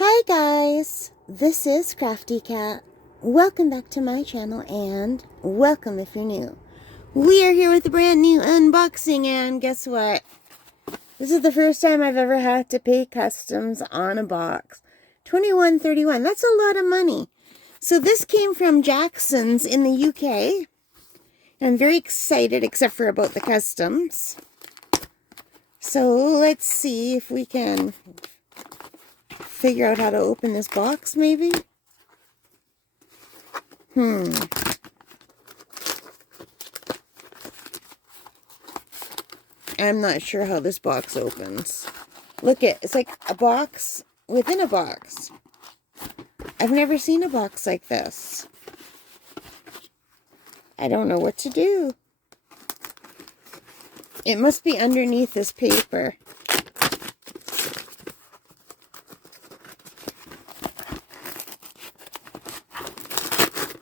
Hi guys, this is Crafty Cat. Welcome back to my channel and welcome if you're new. We are here with a brand new unboxing and guess what? This is the first time I've ever had to pay customs on a box. $21.31, that's a lot of money. So this came from Jackson's in the UK. I'm very excited except for about the customs. So let's see if we can figure out how to open this box, maybe? I'm not sure how this box opens. Look it's like a box within a box. I've never seen a box like this. I don't know what to do. It must be underneath this paper.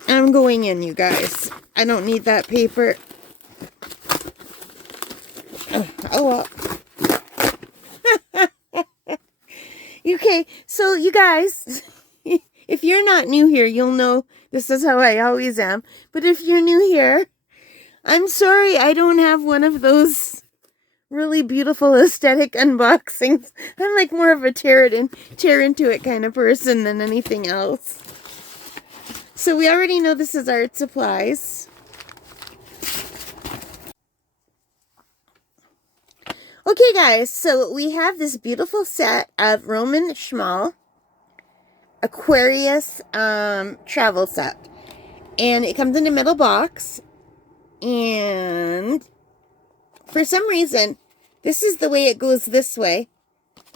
I'm going in, you guys. I don't need that paper. Oh, well. Okay, so you guys, if you're not new here, you'll know this is how I always am. But if you're new here, I'm sorry I don't have one of those really beautiful aesthetic unboxings. I'm like more of a tear into it kind of person than anything else. So we already know this is art supplies. Okay guys, so we have this beautiful set of Roman Szmal Aquarius travel set. And it comes in a metal box. And for some reason, this is the way it goes this way.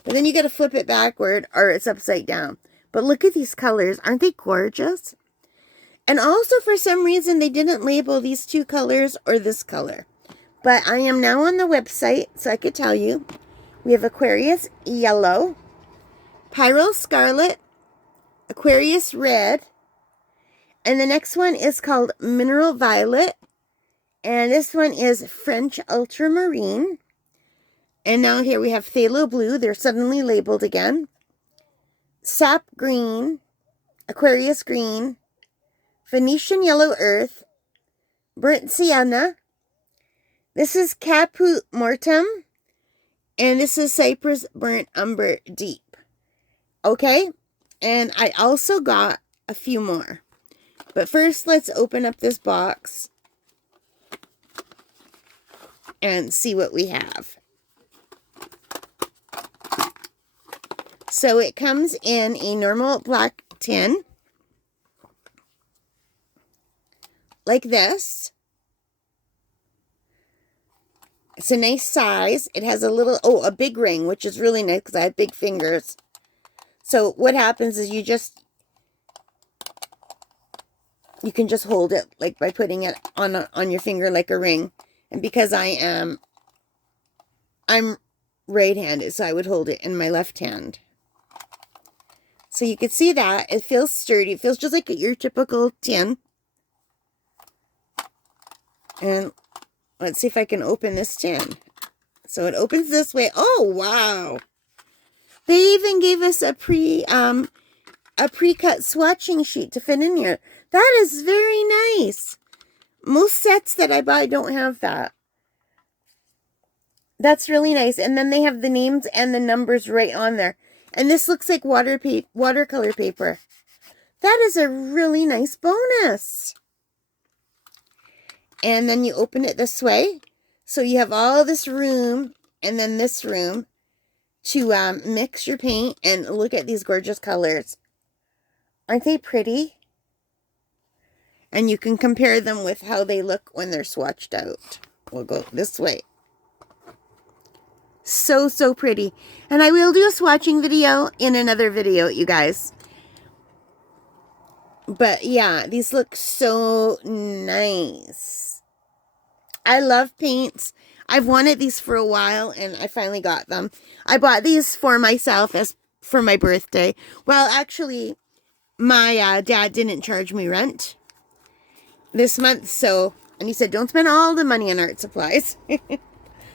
But then you got to flip it backward or it's upside down. But look at these colors. Aren't they gorgeous? And also, for some reason, they didn't label these two colors or this color. But I am now on the website, so I could tell you. We have Aquarius Yellow, Pyrrole Scarlet, Aquarius Red, and the next one is called Mineral Violet, and this one is French Ultramarine. And now here we have Phthalo Blue. They're suddenly labeled again. Sap Green, Aquarius Green, Venetian Yellow Earth, Burnt Sienna. This is Caput Mortem. And this is Cypress Burnt Umber Deep. Okay? And I also got a few more. But first, let's open up this box and see what we have. So it comes in a normal black tin. Like this. It's a nice size. It has a little, a big ring, which is really nice because I have big fingers. So what happens is you can just hold it like by putting it on your finger like a ring. And because I'm right-handed, so I would hold it in my left hand. So you can see that. It feels sturdy. It feels just like your typical tin. And let's see if I can open this tin. So it opens this way. Oh, wow. They even gave us a pre-cut swatching sheet to fit in here. That is very nice. Most sets that I buy don't have that. That's really nice. And then they have the names and the numbers right on there. And this looks like watercolor paper. That is a really nice bonus. And then you open it this way. So you have all this room and then this room to mix your paint. And look at these gorgeous colors. Aren't they pretty? And you can compare them with how they look when they're swatched out. We'll go this way. So, so pretty. And I will do a swatching video in another video, you guys. But yeah, these look so nice. I love paints. I've wanted these for a while and I finally got them. I bought these for myself as for my birthday. Well, actually, my dad didn't charge me rent this month, and he said, don't spend all the money on art supplies.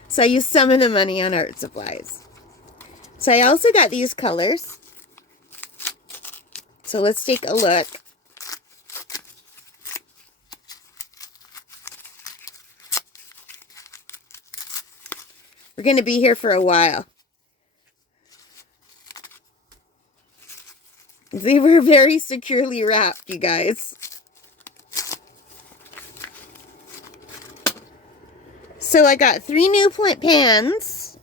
So I used some of the money on art supplies. So I also got these colors. So let's take a look. We're going to be here for a while. They were very securely wrapped, you guys. So I got 3 new pans.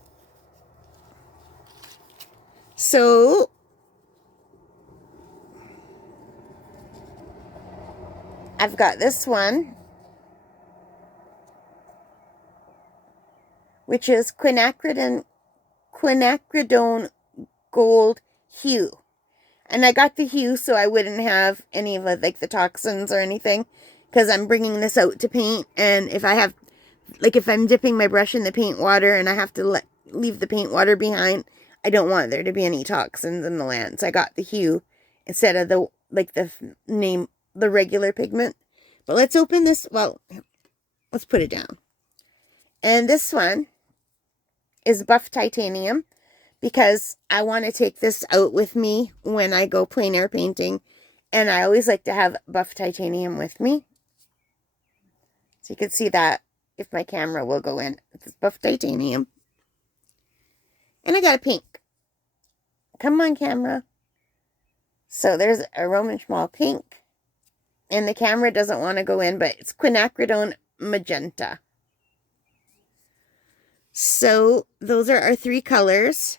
So I've got this one, which is quinacridone gold hue. And I got the hue so I wouldn't have any of like the toxins or anything, because I'm bringing this out to paint. And if I have, like if I'm dipping my brush in the paint water and I have to leave the paint water behind, I don't want there to be any toxins in the land. So I got the hue instead of the regular pigment. But let's open this. Well, let's put it down. And this one is buff titanium, because I want to take this out with me when I go plein air painting. And I always like to have buff titanium with me. So you can see that if my camera will go in. It's buff titanium. And I got a pink. Come on, camera. So there's a Roman Szmal pink. And the camera doesn't want to go in, but it's quinacridone magenta. So those are our 3 colors.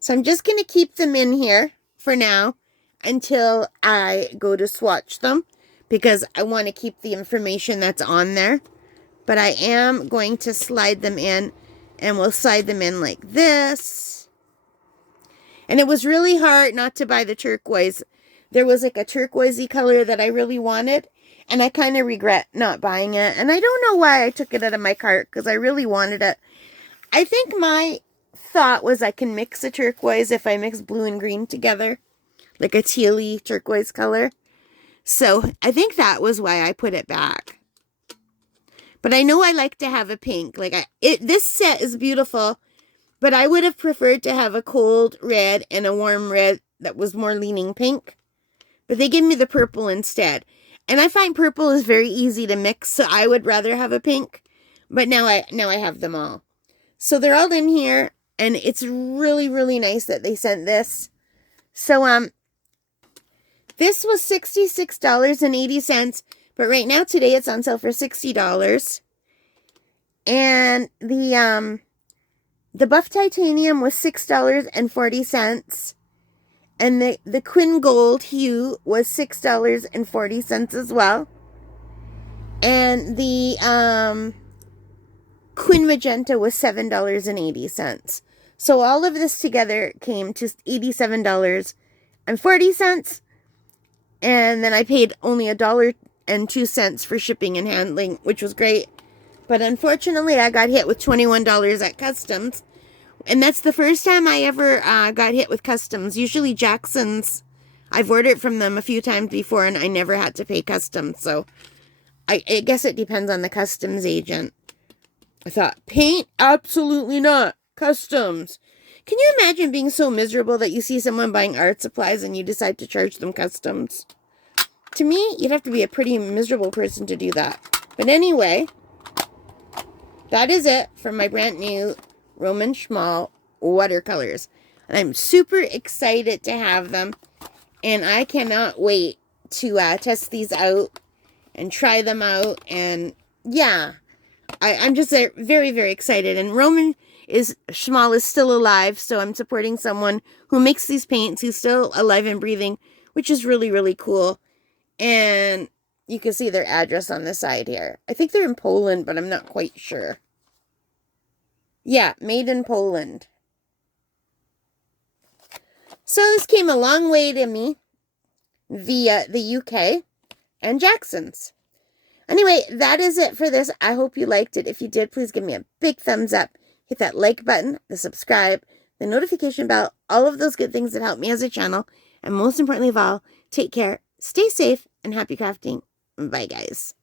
So I'm just going to keep them in here for now until I go to swatch them, because I want to keep the information that's on there. But I am going to slide them in, and we'll slide them in like this. And it was really hard not to buy the turquoise. There was like a turquoisey color that I really wanted, and I kind of regret not buying it. And I don't know why I took it out of my cart, because I really wanted it. I think my thought was I can mix a turquoise if I mix blue and green together, like a tealy turquoise color. So I think that was why I put it back. But I know I like to have a pink. Like this set is beautiful, but I would have preferred to have a cold red and a warm red that was more leaning pink. But they give me the purple instead. And I find purple is very easy to mix, so I would rather have a pink. But now I have them all. So they're all in here, and it's really, really nice that they sent this. So this was $66.80, but right now today it's on sale for $60. And the buff titanium was $6.40. And the Quin Gold hue was $6.40 as well. And the Quin Magenta was $7.80. So all of this together came to $87.40. And then I paid only $1.02 for shipping and handling, which was great. But unfortunately, I got hit with $21 at customs. And that's the first time I ever got hit with customs. Usually Jackson's, I've ordered from them a few times before, and I never had to pay customs. So I guess it depends on the customs agent. I thought, paint? Absolutely not. Customs. Can you imagine being so miserable that you see someone buying art supplies and you decide to charge them customs? To me, you'd have to be a pretty miserable person to do that. But anyway, that is it for my brand new Roman Szmal watercolors. And I'm super excited to have them. And I cannot wait to test these out and try them out. And yeah, I'm just very, very excited. And Roman Szmal is still alive, so I'm supporting someone who makes these paints, who's still alive and breathing, which is really, really cool. And you can see their address on the side here. I think they're in Poland, but I'm not quite sure. Yeah, made in Poland. So this came a long way to me via the UK and Jackson's. Anyway, that is it for this. I hope you liked it. If you did, please give me a big thumbs up. Hit that like button, the subscribe, the notification bell, all of those good things that help me as a channel. And most importantly of all, take care, stay safe, and happy crafting. Bye, guys.